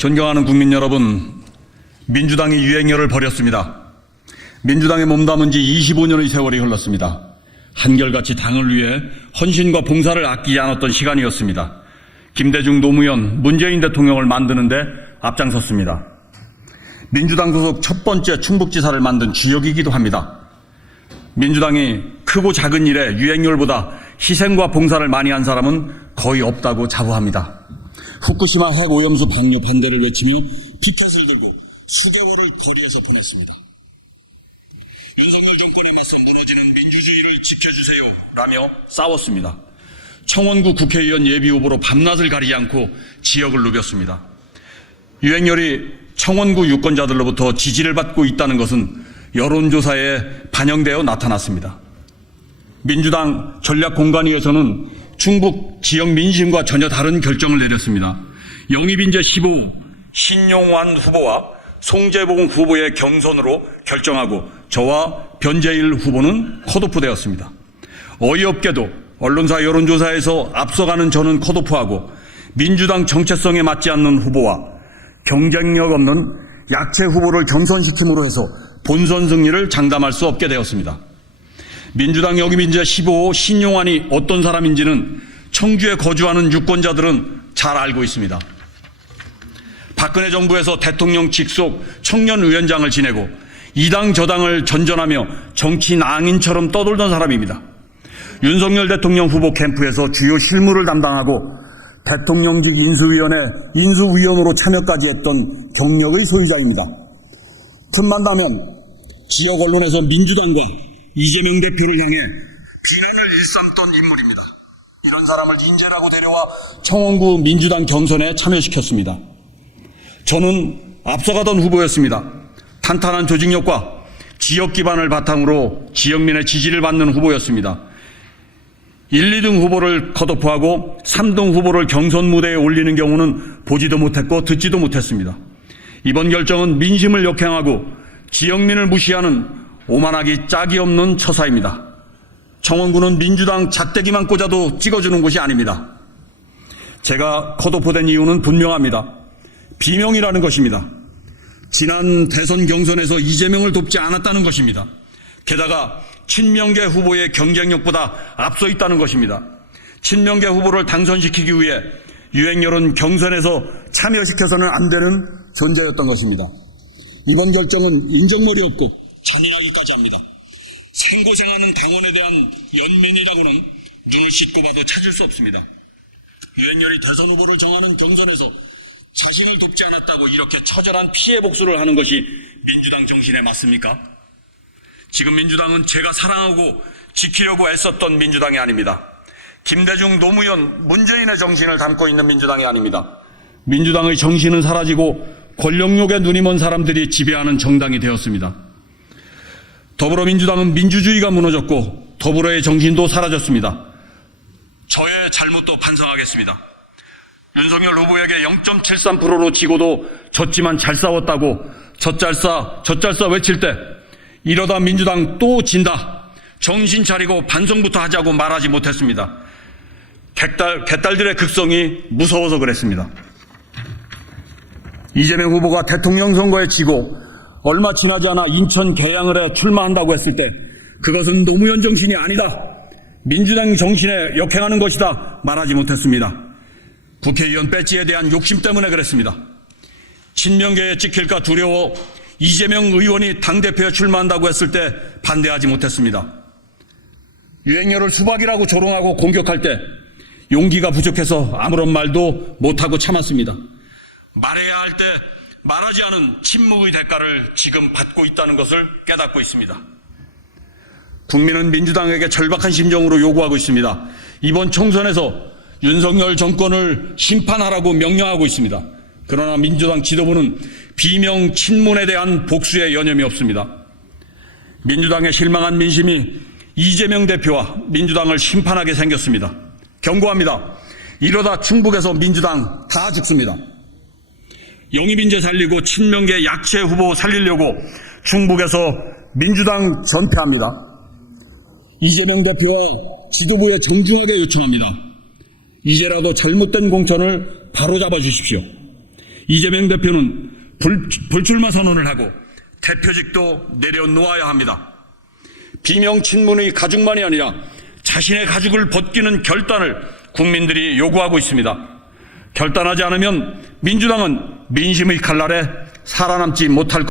존경하는 국민 여러분, 민주당이 유행열을 벌였습니다. 민주당에 몸담은 지 25년의 세월이 흘렀습니다. 한결같이 당을 위해 헌신과 봉사를 아끼지 않았던 시간이었습니다. 김대중 노무현, 문재인 대통령을 만드는 데 앞장섰습니다. 민주당 소속 첫 번째 충북지사를 만든 주역이기도 합니다. 민주당이 크고 작은 일에 유행열보다 희생과 봉사를 많이 한 사람은 거의 없다고 자부합니다. 후쿠시마 핵 오염수 방류 반대를 외치며 피켓을 들고 수개월을 거리에서 보냈습니다. 윤석열 정권에 맞서 무너지는 민주주의를 지켜주세요 라며 싸웠습니다. 청원구 국회의원 예비후보로 밤낮을 가리지 않고 지역을 누볐습니다. 유행열이 청원구 유권자들로부터 지지를 받고 있다는 것은 여론조사에 반영되어 나타났습니다. 민주당 전략공관위에서는 충북 지역 민심과 전혀 다른 결정을 내렸습니다. 영입인재 15 신용환 후보와 송재봉 후보의 경선으로 결정하고 저와 변재일 후보는 컷오프되었습니다. 어이없게도 언론사 여론조사에서 앞서가는 저는 컷오프하고 민주당 정체성에 맞지 않는 후보와 경쟁력 없는 약체 후보를 경선시킴으로 해서 본선 승리를 장담할 수 없게 되었습니다. 민주당 영입인재 15 신용환이 어떤 사람인지는 청주에 거주하는 유권자들은 잘 알고 있습니다. 박근혜 정부에서 대통령 직속 청년위원장을 지내고 이당 저당을 전전하며 정치 낭인처럼 떠돌던 사람입니다. 윤석열 대통령 후보 캠프에서 주요 실무를 담당하고 대통령직 인수위원회 인수위원으로 참여까지 했던 경력의 소유자입니다. 틈만 나면 지역 언론에서 민주당과 이재명 대표를 향해 비난을 일삼던 인물입니다. 이런 사람을 인재라고 데려와 청원구 민주당 경선에 참여시켰습니다. 저는 앞서가던 후보였습니다. 탄탄한 조직력과 지역 기반을 바탕으로 지역민의 지지를 받는 후보였습니다. 1, 2등 후보를 컷오프하고 3등 후보를 경선 무대에 올리는 경우는 보지도 못했고 듣지도 못했습니다. 이번 결정은 민심을 역행하고 지역민을 무시하는 오만하기 짝이 없는 처사입니다. 청원구는 민주당 잣대기만 꽂아도 찍어주는 곳이 아닙니다. 제가 컷오프된 이유는 분명합니다. 비명이라는 것입니다. 지난 대선 경선에서 이재명을 돕지 않았다는 것입니다. 게다가 친명계 후보의 경쟁력보다 앞서 있다는 것입니다. 친명계 후보를 당선시키기 위해 유행열은 경선에서 참여시켜서는 안 되는 존재였던 것입니다. 이번 결정은 인정머리 없고 잔인하기까지 합니다. 생고생하는 당원에 대한 연민이라고는 눈을 씻고 봐도 찾을 수 없습니다. 유행열이 대선 후보를 정하는 경선에서 자신을 돕지 않았다고 이렇게 처절한 피해 복수를 하는 것이 민주당 정신에 맞습니까? 지금 민주당은 제가 사랑하고 지키려고 애썼던 민주당이 아닙니다. 김대중, 노무현, 문재인의 정신을 담고 있는 민주당이 아닙니다. 민주당의 정신은 사라지고 권력욕에 눈이 먼 사람들이 지배하는 정당이 되었습니다. 더불어민주당은 민주주의가 무너졌고 더불어의 정신도 사라졌습니다. 저의 잘못도 반성하겠습니다. 윤석열 후보에게 0.73%로 지고도 졌지만 잘 싸웠다고 젖잘싸 외칠 때 이러다 민주당 또 진다. 정신 차리고 반성부터 하자고 말하지 못했습니다. 개딸들의 극성이 무서워서 그랬습니다. 이재명 후보가 대통령 선거에 지고 얼마 지나지 않아 인천 계양을에 출마한다고 했을 때 그것은 노무현 정신이 아니다. 민주당 정신에 역행하는 것이다. 말하지 못했습니다. 국회의원 배지에 대한 욕심 때문에 그랬습니다. 친명계에 찍힐까 두려워 이재명 의원이 당대표에 출마한다고 했을 때 반대하지 못했습니다. 유행열을 수박이라고 조롱하고 공격할 때 용기가 부족해서 아무런 말도 못하고 참았습니다. 말해야 할 때 말하지 않은 침묵의 대가를 지금 받고 있다는 것을 깨닫고 있습니다. 국민은 민주당에게 절박한 심정으로 요구하고 있습니다. 이번 총선에서 윤석열 정권을 심판하라고 명령하고 있습니다. 그러나 민주당 지도부는 비명 친문에 대한 복수에 여념이 없습니다. 민주당에 실망한 민심이 이재명 대표와 민주당을 심판하게 생겼습니다. 경고합니다. 이러다 충북에서 민주당 다 죽습니다. 영입인재 살리고 친명계 약체 후보 살리려고 충북에서 민주당 전패합니다. 이재명 대표와 지도부에 정중하게 요청합니다. 이제라도 잘못된 공천을 바로잡아 주십시오. 이재명 대표는 불출마 선언을 하고 대표직도 내려놓아야 합니다. 비명친문의 가죽만이 아니라 자신의 가죽을 벗기는 결단을 국민들이 요구하고 있습니다. 결단하지 않으면 민주당은 민심의 칼날에 살아남지 못할